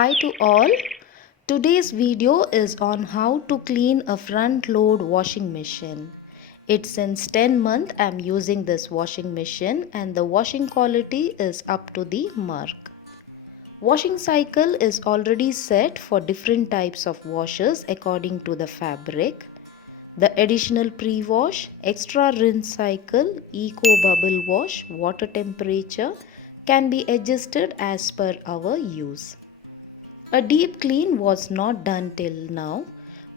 Hi to all. Today's video is on how to clean a front load washing machine. It's since 10 months I'm using this washing machine and the washing quality is up to the mark. Washing cycle is already set for different types of washes according to the fabric. The additional pre-wash, extra rinse cycle, eco bubble wash, water temperature can be adjusted as per our use. A deep clean was not done till now.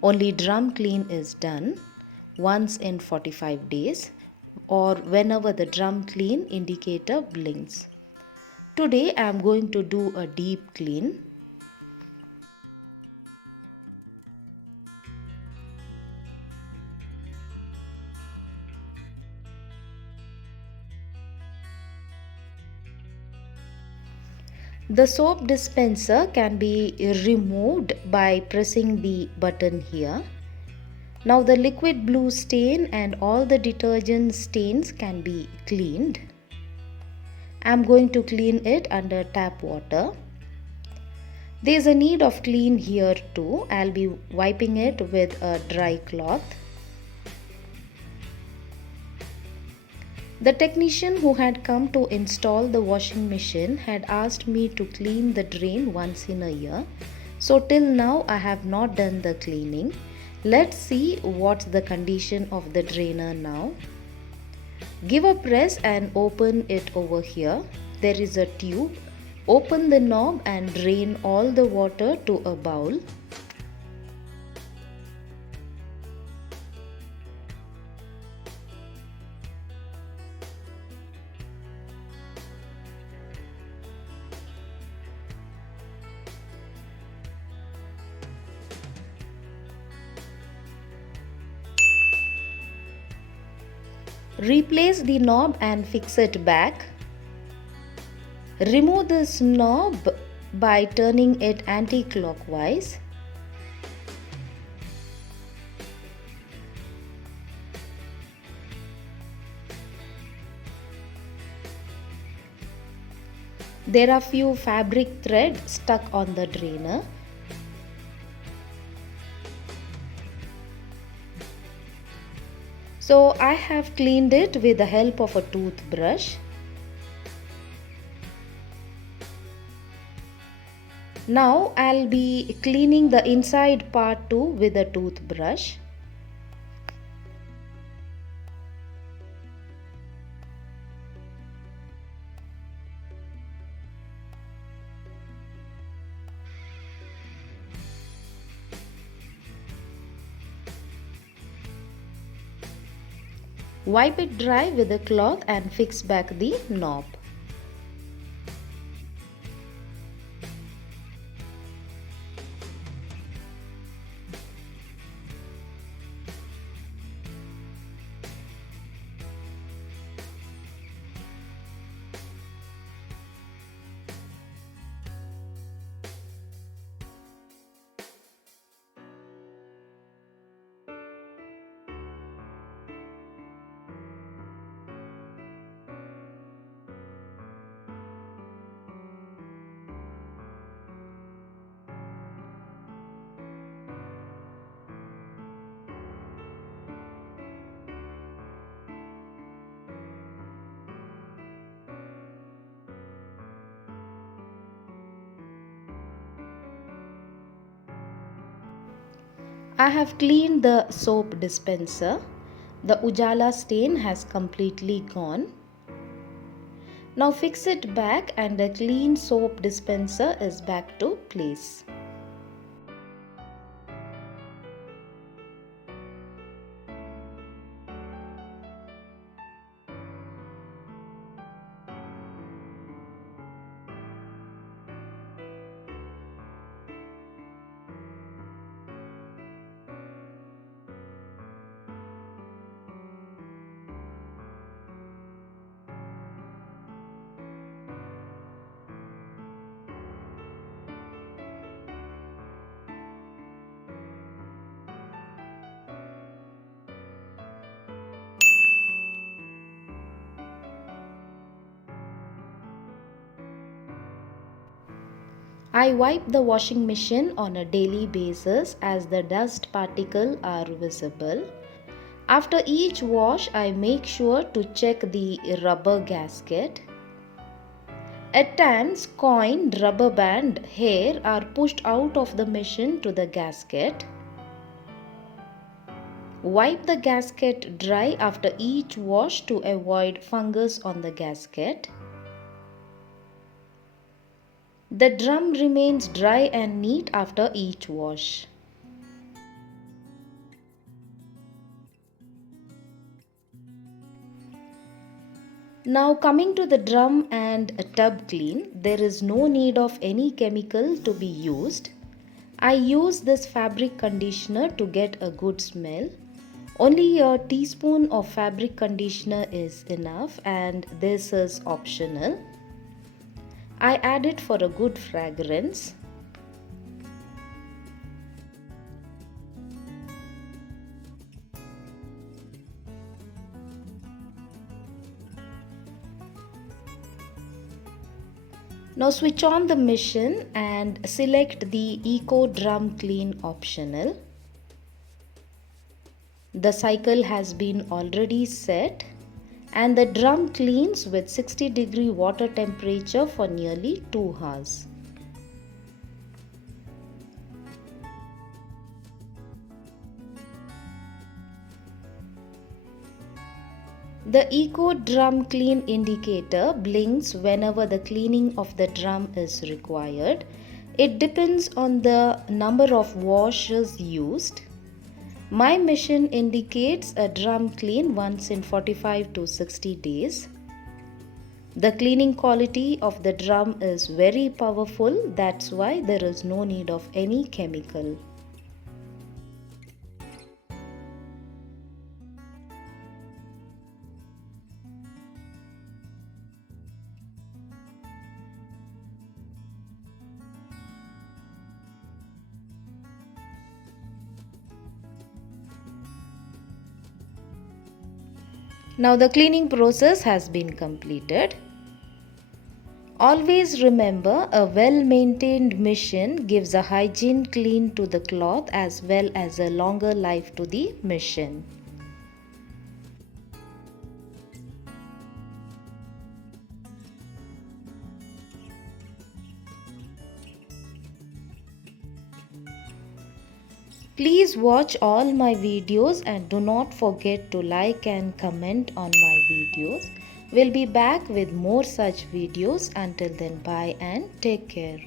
Only drum clean is done once in 45 days or whenever the drum clean indicator blinks. Today I am going to do a deep clean. The soap dispenser can be removed by pressing the button here. Now the liquid blue stain and all the detergent stains can be cleaned. I am going to clean it under tap water. There is a need of clean here too. I'll be wiping it with a dry cloth. The technician who had come to install the washing machine had asked me to clean the drain once in a year. So till now I have not done the cleaning. Let's see what's the condition of the drainer now. Give a press and open it over here. There is a tube. Open the knob and drain all the water to a bowl. Replace the knob and fix it back. Remove this knob by turning it anti-clockwise. There are few fabric threads stuck on the drainer. So I have cleaned it with the help of a toothbrush. Now I'll be cleaning the inside part too with a toothbrush. Wipe it dry with a cloth and fix back the knob. I have cleaned the soap dispenser. The Ujala stain has completely gone. Now fix it back and the clean soap dispenser is back to place. I wipe the washing machine on a daily basis as the dust particles are visible. After each wash, I make sure to check the rubber gasket. At times, coin, rubber band, hair are pushed out of the machine to the gasket. Wipe the gasket dry after each wash to avoid fungus on the gasket. The drum remains dry and neat after each wash. Now coming to the drum and tub clean, there is no need of any chemical to be used. I use this fabric conditioner to get a good smell. Only a teaspoon of fabric conditioner is enough and this is optional. I add it for a good fragrance. Now switch on the machine and select the Eco Drum Clean optional. The cycle has been already set and the drum cleans with 60-degree water temperature for nearly 2 hours. The Eco Drum Clean indicator blinks whenever the cleaning of the drum is required. It depends on the number of washes used. My machine indicates a drum clean once in 45 to 60 days. The cleaning quality of the drum is very powerful, that's why there is no need of any chemical. Now the cleaning process has been completed. Always remember, a well-maintained machine gives a hygiene clean to the cloth as well as a longer life to the machine. Please watch all my videos and do not forget to like and comment on my videos. We'll be back with more such videos. Until then, bye and take care.